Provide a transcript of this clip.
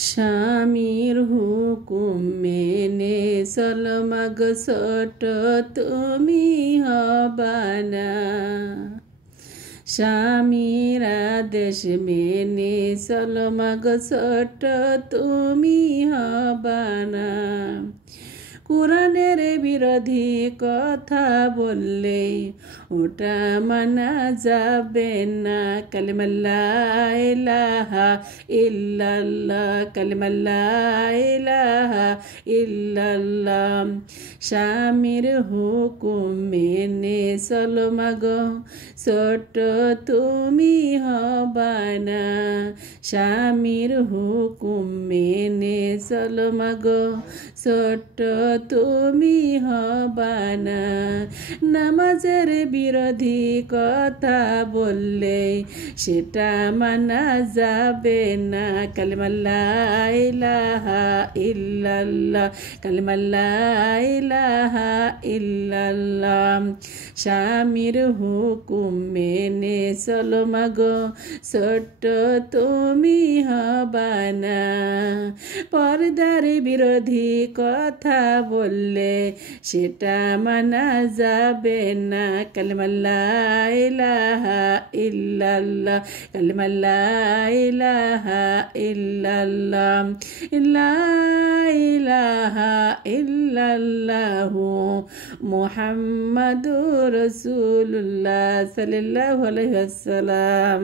স্বামীর হুকুম মেনে সলমগসট তুমি হবানা। স্বামীর আদেশ মেনে সলমগসট তুমি হবানা। কুরআনের বিরোধী কথা বললে ওটা মানা যাবে না। কালিমা লা ইলাহা ইল্লাল্লাহ, কালিমা লা ইলাহা ইল্লাল্লাহ। স্বামীর হুকুম মেনে সলমাগো ছোট তুমি হবানা। স্বামীর হুকুম মেনে সলমাগো ছোট তুমি হবানা। নামাজের বিরোধী কথা বললে সেটা মানা যাবে না। কালিমা লা ইলাহা ইল্লাল্লাহ, কালিমা লা ইলাহা ইল্লাল্লাহ। স্বামীর হুকুম মেনে চলো মাগো ছোট্ট তুমি হবানা। পর্দার বিরোধী কথা বললে সেটা মানা যাবে না। কালিমা লা ইলাহা ইল্লাল্লাহ, কালিমা লা ইলাহা ইল্লাল্লাহ, লা ইলাহা ইল্লাল্লাহু মুহাম্মাদুর রাসূলুল্লাহ সাল্লাল্লাহু আলাইহি ওয়াসাল্লাম।